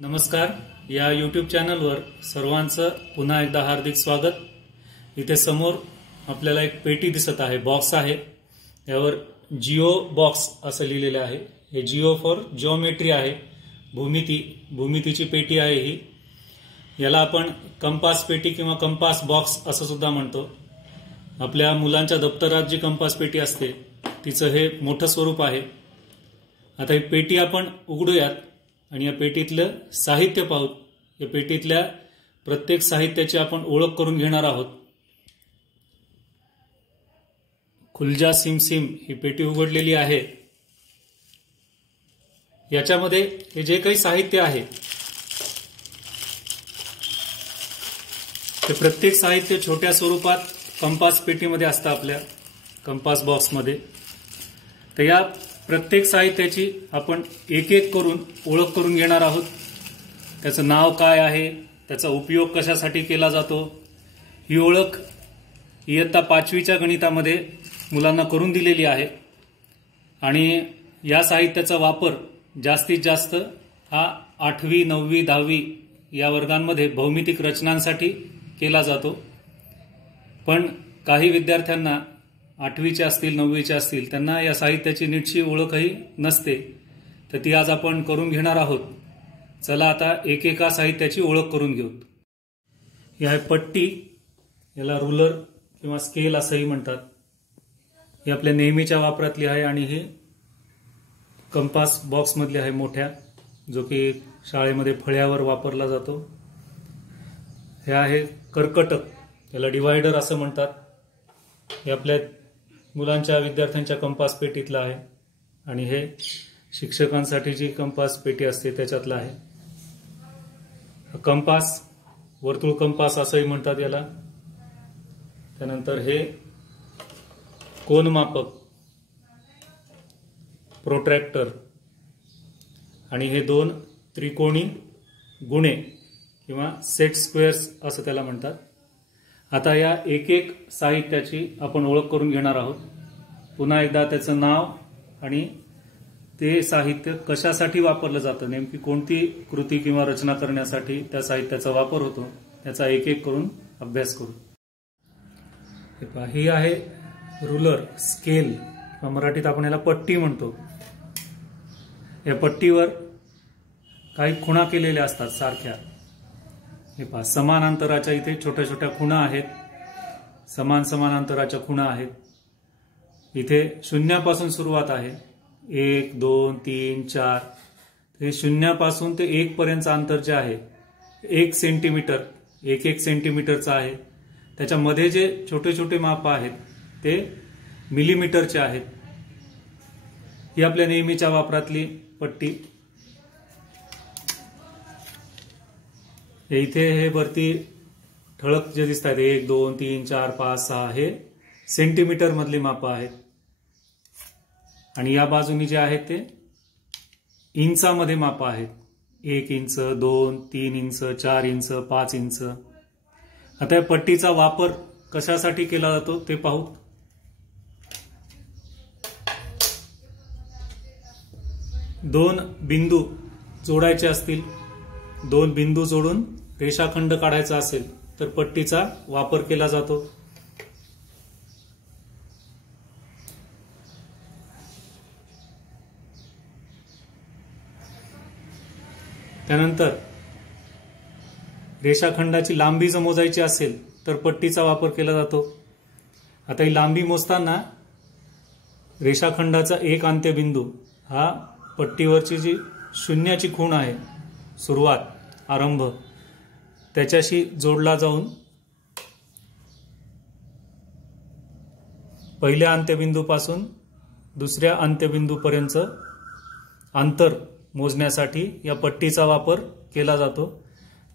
नमस्कार. या यूट्यूब चॅनलवर सर्वांचं पुन्हा एकदा हार्दिक स्वागत. इथे समोर आपल्याला एक पेटी दिसत आहे, बॉक्स आहे. यावर जिओ बॉक्स असं लिहिलेलं आहे. हे जिओ फॉर जिओमेट्री आहे. भूमितीची पेटी आहे ही. याला आपण कंपास पेटी किंवा कंपास बॉक्स असं सुद्धा म्हणतो. आपल्या मुलांच्या दप्तरात जी कंपास पेटी असते तिचं हे मोठं स्वरूप आहे. आता ही पेटी आपण उघडूयात आणि या पेटीतलं साहित्य पाहू. या पेटीतल्या प्रत्येक साहित्याची आपण ओळख करून घेणार आहोत. खुलजा सिम सिम ही पेटी उघडलेली आहे. याच्यामध्ये हे जे काही साहित्य आहे ते प्रत्येक साहित्य छोट्या स्वरूपात कंपास पेटीमध्ये असतं, आपल्या कंपास बॉक्समध्ये. तर या प्रत्येक साहित्याची आपण एक एक करून ओळख करून घेणार आहोत. त्याचं नाव काय आहे, त्याचा उपयोग कशासाठी केला जातो, ही ओळख इयत्ता 5वीच्या गणितामध्ये मुलांना करून दिलेली आहे. आणि या साहित्याचा वापर जास्तीत जास्त हा 8वी, 9वी, 10वी या वर्गांमध्ये भौमितिक रचनांसाठी केला जातो. पण काही विद्यार्थ्यांना 8वीचे असतील, 9वीचे असतील, त्यांना या साहित्याची नीटशी ओळखही नसते. तर ती आज आपण करून घेणार आहोत. चला आता एकेका साहित्याची ओळख करून घेऊ. ही आहे पट्टी. याला रुलर किंवा स्केल असंही म्हणतात. ही आपल्या नेहमीच्या वापरातली आहे आणि ही कंपास बॉक्समधली आहे, मोठ्या, जो की शाळेमध्ये फळ्यावर वापरला जातो. हे आहे कर्कटक. याला डिवायडर असं म्हणतात. हे आपल्या मुलांच्या, विद्यार्थ्यांच्या कंपास पेटीतलं आहे. आणि हे शिक्षकांसाठी जी कंपास पेटी असते त्याच्यातलं आहे. कंपास, वर्तुळ कंपास असंही म्हणतात याला. त्यानंतर हे कोनमापक, प्रोट्रॅक्टर. आणि हे 2 त्रिकोणी गुणे किंवा सेट स्क्वेअर्स असं त्याला म्हणतात. आता या एक एक साहित्याची आपण ओळख करून घेणार आहोत. पुन्हा एकदा त्याचं नाव आणि ते साहित्य कशासाठी वापरलं जातं, नेमकी कोणती कृती किंवा रचना करण्यासाठी त्या साहित्याचा वापर होतो, त्याचा एक एक करून अभ्यास करू. ही आहे रुलर, स्केल, मराठीत आपण याला पट्टी म्हणतो. या पट्टीवर काही खुणा केलेल्या असतात सारख्या. हे पहा, समान अंतराच्या इथे छोट्या छोट्या खुणा आहेत. समान अंतराच्या खुणा आहेत. इथे शून्यापासून सुरुवात आहे. 1, 2, 3, 4. हे शून्यापासून ते 1 पर्यंतचं अंतर जे आहे 1 सेंटीमीटर, 1 सेंटीमीटरचं आहे. त्याच्यामध्ये जे छोटे छोटे माप आहेत ते मिलीमीटरचे आहेत. ही आपल्या नेहमीच्या वापरातली पट्टी. इथे हे वरती ठळक जे दिसत आहेत 1, 2, 3, 4, 5, 6 हे सेंटीमीटर मधली माप आहेत. आणि या बाजूनी जे आहेत ते इंचामध्ये माप आहेत. 1 इंच, 2, 3 इंच, 4 इंच, 5 इंच. आता या पट्टीचा वापर कशासाठी केला जातो ते पाहू. दोन बिंदू जोडायचे असतील, 2 बिंदू जोडून रेषाखंड काढायचा असेल तर पट्टीचा वापर केला जातो. त्यानंतर रेषाखंडाची लांबी जर मोजायची असेल तर पट्टीचा वापर केला जातो. आता ही लांबी मोजताना रेषाखंडाचा एक अंत्यबिंदू हा पट्टीवरची जी शून्याची खूण आहे, सुरुवात, आरंभ, त्याच्याशी जोडला जाऊन पहिल्या अंत्यबिंदूपासून दुसऱ्या अंत्यबिंदूपर्यंतचं अंतर मोजण्यासाठी या पट्टीचा वापर केला जातो.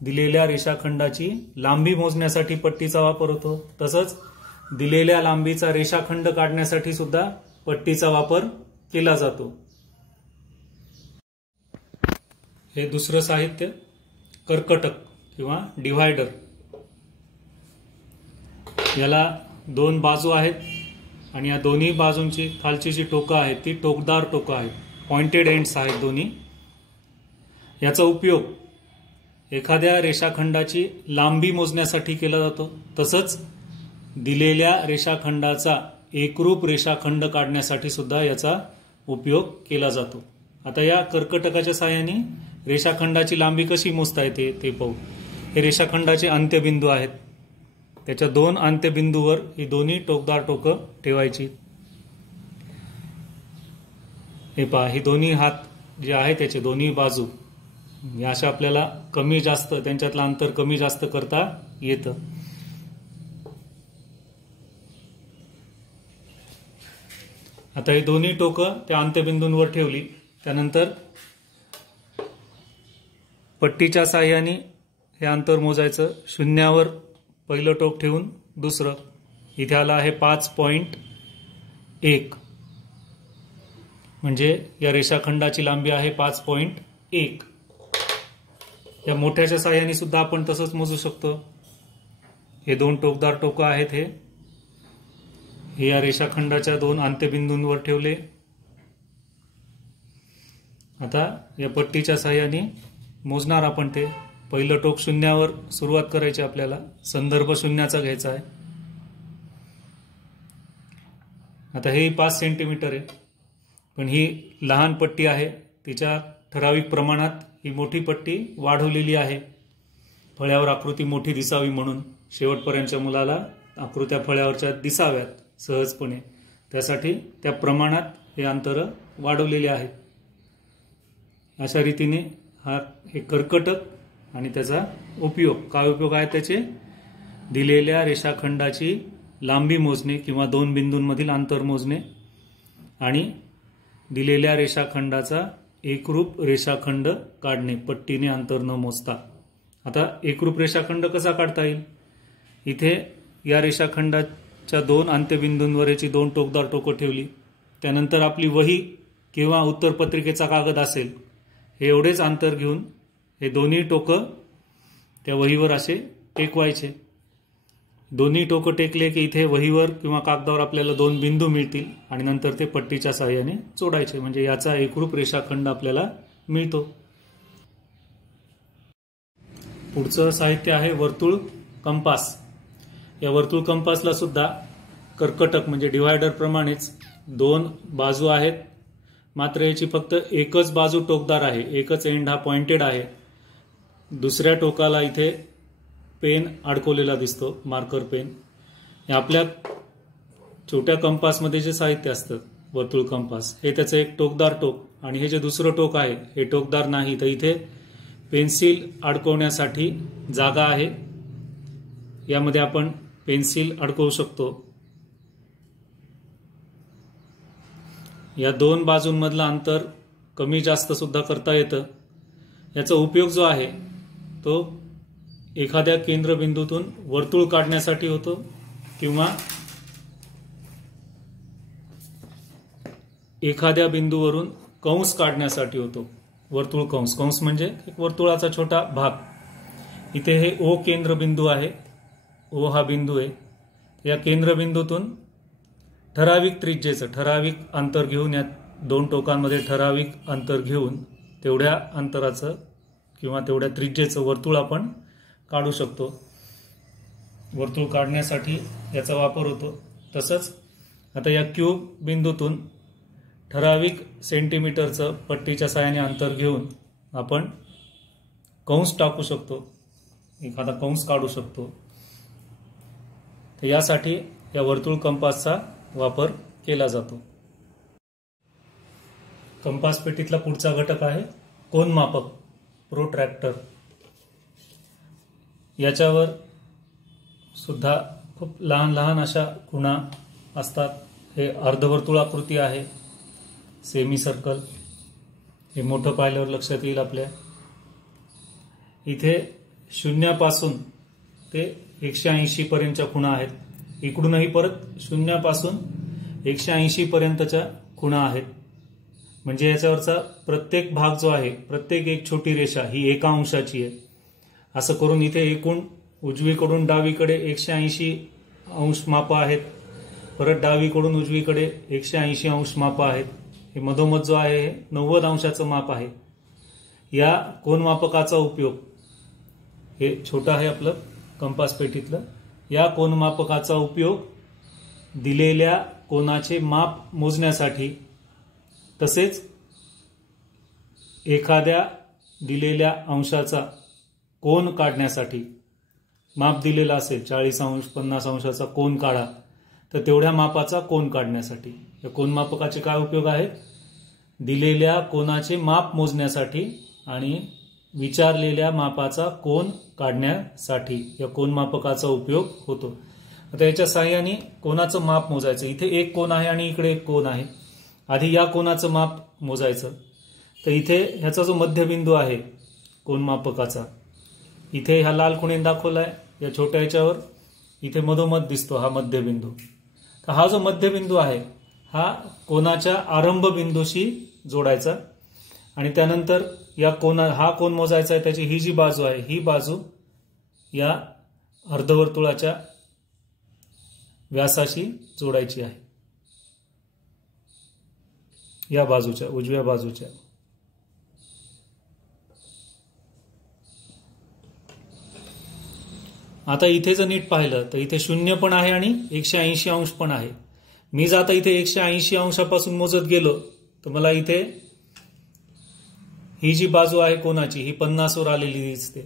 दिलेल्या रेषाखंडाची लांबी मोजण्यासाठी पट्टीचा वापर होतो. तसंच दिलेल्या लांबीचा रेषाखंड काढण्यासाठी सुद्धा पट्टीचा वापर केला जातो. हे दुसरं साहित्य कर्कटक किंवा डिव्हायडर. याला 2 बाजू आहेत आणि या दोन्ही बाजूंची खालची जी टोकं आहेत ती टोकदार टोकं आहेत. पॉइंटेड एंड्स आहेत दोन्ही. याचा उपयोग एखाद्या रेषाखंडाची लांबी मोजण्यासाठी केला जातो, तसंच दिलेल्या रेषाखंडाचा एकरूप रेषाखंड काढण्यासाठी सुद्धा याचा उपयोग केला जातो. आता या कर्कटकाच्या साहाय्याने रेषाखंडाची लांबी कशी मोजता येते ते पाहू. हे रेषाखंडाचे अंत्यबिंदू आहेत. त्याच्या दोन अंत्यबिंदूवर ही दोन्ही टोकदार टोकं ठेवायची. हे पहा, ही दोन्ही हात जे आहे त्याचे दोन्ही बाजू या अशा आपल्याला कमी जास्त त्यांच्यातलं अंतर कमी जास्त करता येतं. आता ही दोन्ही टोकं त्या अंत्यबिंदूंवर ठेवली. त्यानंतर पट्टीच्या साहाय्याने हे अंतर मोजायचं. शून्यावर पहिलं टोक ठेवून दुसरं. इथे आलं आहे 5.1 म्हणजे या रेषाखंडाची लांबी आहे 5.1. या मोठ्याच्या साहाय्याने सुद्धा आपण तसंच मोजू शकतो. हे दोन टोकदार टोकं आहेत. हे या रेषाखंडाच्या दोन अंत्यबिंदूंवर ठेवले. आता या पट्टीच्या साहाय्याने मोजणार आपण ते. पहिलं टोक शून्यावर सुरुवात करायची आपल्याला. संदर्भ शून्याचा घ्यायचा आहे. आता हे 5 सेंटीमीटर आहे, पण ही लहान पट्टी आहे. तिच्या ठराविक प्रमाणात ही मोठी पट्टी वाढवलेली आहे, फळ्यावर आकृती मोठी दिसावी म्हणून. शेवटपर्यंतच्या मुलाला आकृत्या फळ्यावरच्या दिसाव्यात सहजपणे, त्यासाठी त्या प्रमाणात हे अंतर वाढवलेले आहेत. अशा रीतीने हे कर्कटक आणि त्याचा उपयोग काय उपयोग आहे त्याचे, दिलेल्या रेषाखंडाची लांबी मोजणे किंवा दोन बिंदूंमधील अंतर मोजणे आणि दिलेल्या रेषाखंडाचा एकरूप रेषाखंड काढणे पट्टीने अंतर न मोजता. आता एकरूप रेषाखंड कसा काढता येईल. इथे या रेषाखंडाच्या दोन अंत्यबिंदूंवर याची दोन टोकदार टोकं ठेवली. त्यानंतर आपली वही किंवा उत्तरपत्रिकेचा कागद असेल, हे एवढेच अंतर घेऊन हे दोन्ही टोकं त्या वहीवर असे टेकवायचे. दोन्ही टोकं टेकले की इथे वहीवर किंवा कागदावर आपल्याला दोन बिंदू मिळतील आणि नंतर ते पट्टीच्या साहाय्याने जोडायचे. म्हणजे याचा एकरूप रेषाखंड आपल्याला मिळतो. पुढचं साहित्य आहे वर्तुळ कंपास. या वर्तुळ कंपासला सुद्धा कर्कटक म्हणजे डिव्हायडर प्रमाणेच दोन बाजू आहेत, मात्र याची फक्त एकच बाजू टोकदार आहे. एकच एंड हा पॉइंटेड आहे. दुसऱ्या टोकाला इथे पेन अडकवलेला दिसतो, मार्कर पेन. आपल्या छोट्या कंपासमध्ये जे साहित्य असतं वर्तुळ कंपास, हे त्याचं एक टोकदार टोक आणि हे जे दुसरं टोक आहे हे टोकदार नाही. तर इथे पेन्सिल अडकवण्यासाठी जागा आहे. यामध्ये आपण पेन्सिल अडकवू शकतो. या दोन बाजूंमधलं अंतर कमी जास्त सुद्धा करता येतं. याचा उपयोग जो आहे तो एखाद्या केंद्रबिंदूतून वर्तुळ काढण्यासाठी होतो किंवा एखाद्या बिंदूवरून कंस काढण्यासाठी होतो. वर्तुळ कंस, कंस म्हणजे एक वर्तुळाचा छोटा भाग. इथे हे ओ केंद्रबिंदू आहे. ओ हा बिंदू आहे. या केंद्रबिंदूतून ठराविक त्रिज्येचं ठराविक अंतर घेऊन, या दोन टोकांमध्ये ठराविक अंतर घेऊन तेवढ्या अंतराचं किंवा तेवढ्या त्रिज्येचं वर्तुळ आपण काढू शकतो. वर्तुळ काढण्यासाठी याचा वापर होतो. तसंच आता या क्यूब बिंदूतून ठराविक सेंटीमीटरचं पट्टीच्या साहाय्याने अंतर घेऊन आपण कंस टाकू शकतो, एखादा कंस काढू शकतो. तर यासाठी या वर्तुळ कंपासचा वापर केला जातो. कंपास पेटीतला पुढचा घटक आहे कोनमापक, प्रोट्रॅक्टर. याच्यावर सुद्धा खूप लहान लहान अशा खुणा असतात. हे अर्धवर्तुळाकृती आहे, सेमी सर्कल. हे मोठं पाहिल्यावर लक्षात येईल आपल्या. इथे शून्यापासून ते 180 पर्यंतच्या खुणा आहेत. इकडूनही परत शून्यापासून 180 पर्यंतच्या खुणा आहेत. म्हणजे याच्यावरचा प्रत्येक भाग जो आहे, प्रत्येक एक छोटी रेषा ही एका अंशाची आहे. असं करून इथे एकूण उजवीकडून डावीकडे 180 अंश मापं आहेत. परत डावीकडून उजवीकडे 180 अंश मापं आहेत. हे मधोमध जो आहे हे 90 अंशाचं माप आहे. या कोनमापकाचा उपयोग हे छोटं आहे आपलं कंपास पेटीतलं. या कोनमापकाचा उपयोग दिलेल्या कोनाचे माप मोजण्यासाठी तसेच एखाद्या दिलेल्या अंशाचा कोन काढण्यासाठी, माप दिलेला असेल 40 अंश 50 अंशाचा कोन काढा, तर तेवढ्या मापाचा कोन काढण्यासाठी या कोनमापकाचे काय उपयोग आहेत? दिलेल्या कोनाचे माप मोजण्यासाठी आणि विचारलेल्या मापाचा कोन काढण्यासाठी या कोनमापकाचा उपयोग होतो. आता याच्या सहाय्याने कोनाचं माप मोजायचं. इथे एक कोन आहे आणि इकडे एक कोन आहे. आधी या कोनाचं माप मोजायचं. तर इथे ह्याचा जो मध्यबिंदू आहे कोनमापकाचा, इथे ह्या लाल खुणेने दाखवलाय या छोट्या ह्याच्यावर, इथे मधोमध दिसतो हा मध्यबिंदू. तर हा जो मध्यबिंदू आहे हा कोनाच्या आरंभ बिंदूशी जोडायचा आणि त्यानंतर हा कोन मोजायचा आहे. त्याची ही जी बाजू आहे ही बाजू या अर्धवर्तुळाच्या व्यासाशी जोडायची आहे, या बाजूच्या उजव्या बाजूच्या. आता इथे जर नीट पाहिलं तर इथे 0 पण आहे आणि 180 अंश पण आहे. मी जर आता इथे 180 अंशापासून मोजत गेलो तर मला इथे ही जी बाजू आहे कोनाची ही 50 वर आलेली दिसते.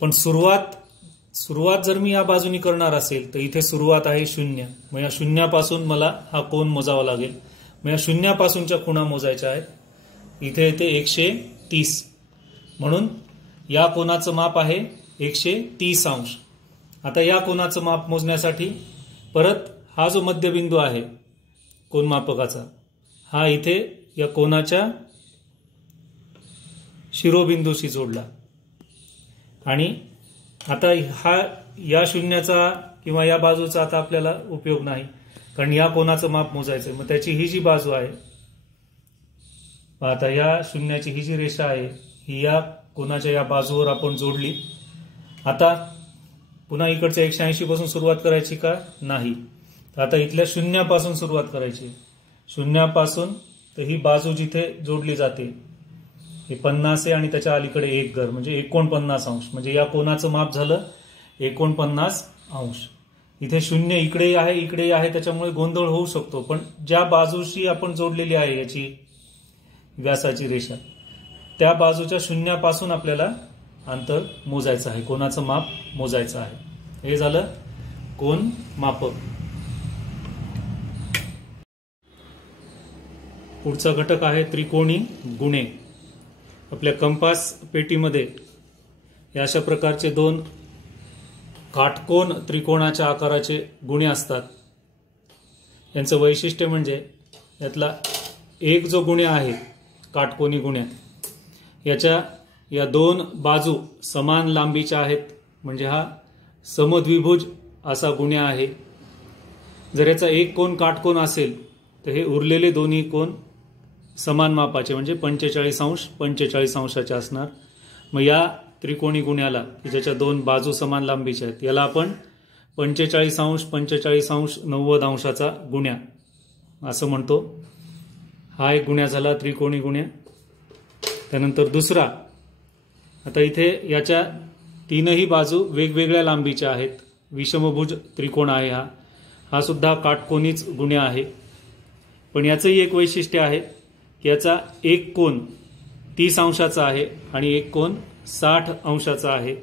पण सुरुवात जर मी या बाजूनी करणार असेल तर इथे सुरुवात आहे 0. मग या 0पासून मला हा कोन मोजावा लागेल. मग या 0पासूनच्या खुणा मोजायच्या आहेत. इथे येते 130. म्हणून या कोनाचं माप आहे 130 अंश. आता या कोनाचं माप मोजण्यासाठी परत हा जो मध्यबिंदू आहे कोनमापकाचा हा इथे या कोनाच्या शिरोबिंदूशी जोडला आणि आता हा या 0चा किंवा या बाजूचा आता आपल्याला उपयोग नाही, कारण या कोनाचं माप मोजायचंय. मग त्याची ही जी बाजू आहे, आता या 0ची ही जी रेषा आहे ही या कोनाच्या या बाजूवर आपण जोडली. आता पुन्हा इकडच्या 180 पासून सुरुवात करायची का? नाही. आता इथल्या 0पासून सुरुवात करायची. 0पासून तर ही बाजू जिथे जोडली जाते हे 50 आहे आणि त्याच्या अलीकडे एक घर म्हणजे 49 अंश. म्हणजे या कोनाचं माप झालं 49 अंश. इथे 0 इकडे आहे त्याच्यामुळे गोंधळ होऊ शकतो. पण ज्या बाजूशी आपण जोडलेली आहे याची व्यासाची रेषा त्या बाजूच्या 0पासून आपल्याला अंतर मोजायचं आहे, कोनाचं माप मोजायचं आहे. हे झालं कोन मापक. पुढचा घटक आहे त्रिकोणी गुणे. आपल्या कंपास पेटीमध्ये या अशा प्रकारचे 2 काटकोन त्रिकोणाच्या आकाराचे गुणे असतात. यांचं वैशिष्ट्य म्हणजे यातला एक जो गुणे आहे काटकोनी गुण्या याच्या या 2 बाजू समान लांबीच्या आहेत, म्हणजे हा समद्विभुज असा गुण्या आहे. जर याचा एक कोन काटकोन असेल तर हे उरलेले दोन्ही कोन समान मापाचे म्हणजे 45 अंश 45 अंशाचे असणार. मग या त्रिकोणी गुण्याला ज्याच्या 2 बाजू समान लांबीच्या आहेत याला आपण 45 अंश 45 अंश 90 अंशाचा गुण्या असं म्हणतो. हा एक गुण्या झाला त्रिकोणी गुण्या. त्यानंतर दुसरा, आता इथे याच्या 3ही बाजू वेगवेगळ्या लांबीच्या आहेत. विषमभुज त्रिकोण आहे हा सुद्धा काटकोनीच गुण्या आहे. पण याचंही एक वैशिष्ट्य आहे की याचा एक कोन 30 अंशाचा आहे आणि एक कोन 60 अंशाचा आहे.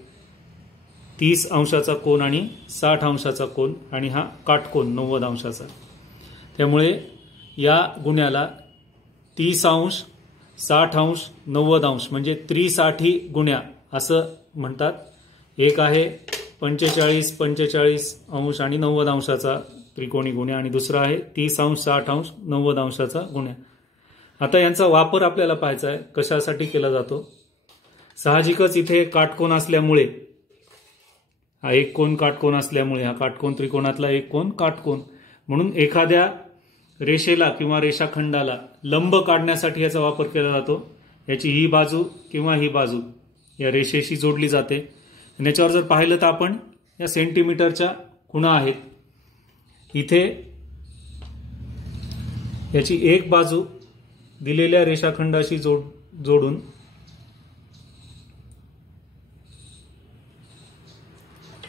30 अंशाचा कोन आणि 60 अंशाचा कोन आणि हा काटकोन 90 अंशाचा. त्यामुळे या गुण्याला 30 अंश 60 अंश 90 अंश म्हणजे त्रिसाठी गुण्या असं म्हणतात. एक आहे 45 45 अंश आणि 90 अंशाचा त्रिकोणी गुण्या आणि दुसरा आहे 30 अंश 60 अंश 90 अंशाचा गुण्या. आता यांचा वापर आपल्याला पाहायचा आहे कशासाठी केला जातो. साहजिकच इथे काटकोन असल्यामुळे हा एक कोन काटकोन असल्यामुळे हा काटकोन त्रिकोणातला एक कोन काटकोन म्हणून एखाद्या रेषेला किंवा रेषाखंडाला लंब काढण्यासाठी याचा वापर केला जातो. याची ही बाजू किंवा ही बाजू या रेषेशी जोडली जाते. याच्यावर जर पाहिलं तर आपण या सेंटीमीटरच्या खुणा आहेत. इथे याची एक बाजू दिलेल्या रेषाखंडाशी जोडून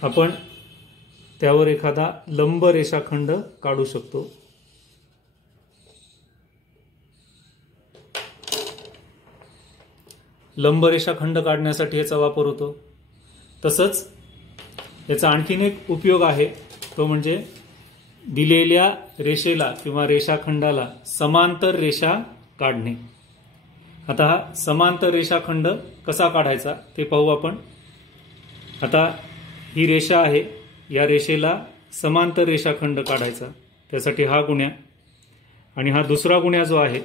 आपण त्यावर एखादा लंब रेषाखंड काढू शकतो। लंब रेषाखंड काढण्यासाठी याचा वापर होतो। तसंच याचा आणखीन एक उपयोग आहे, तो म्हणजे दिलेल्या रेषेला किंवा रेषाखंडाला समांतर रेषा काढणे। आता हा समांतर रेषाखंड कसा काढायचा ते पाहू आपण। आता ही रेषा आहे, या रेषेला समांतर रेषाखंड काढायचा, त्यासाठी हा गुण्या आणि हा दुसरा गुण्या जो आहे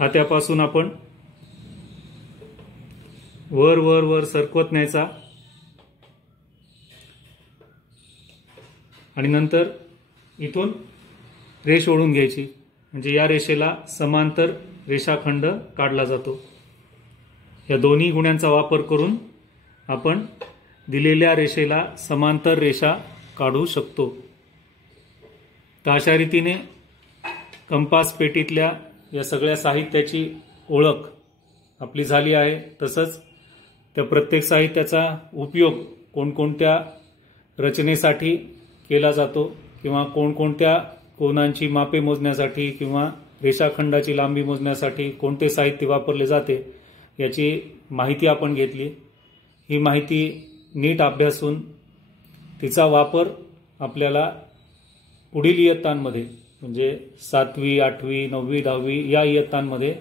हा त्यापासून आपण वर वर वर सरकवत न्यायचा आणि नंतर इथून रेष ओढून घ्यायची, म्हणजे या रेषेला समांतर रेषाखंड काढला जातो। या दोन्ही गुण्यांचा वापर करून आपण दिलेल्या रेषेला समांतर रेषा काढू शकतो। तर अशा रीतीने कंपास पेटीतल्या या सगळ्या साहित्याची ओळख आपली झाली आहे। तसंच त्या प्रत्येक साहित्याचा उपयोग कोणकोणत्या रचनेसाठी केला जातो किंवा कोणकोणत्या कोनांची मापे मोजण्यासाठी किंवा रेषाखंडाची लांबी मोजण्यासाठी कोणते साहित्य वापरले जाते याची माहिती आपण घेतली। ही माहिती नीट अभ्यासून तिचा वापर आपल्याला पुढील इयत्तांमध्ये म्हणजे 7वी, 8वी, 9वी, 10वी या इयत्तांमध्ये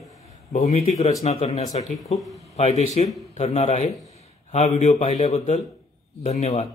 भौमितिक रचना करण्यासाठी खूप फायदेशीर ठरणार आहे। हा व्हिडिओ पाहिल्याबद्दल धन्यवाद।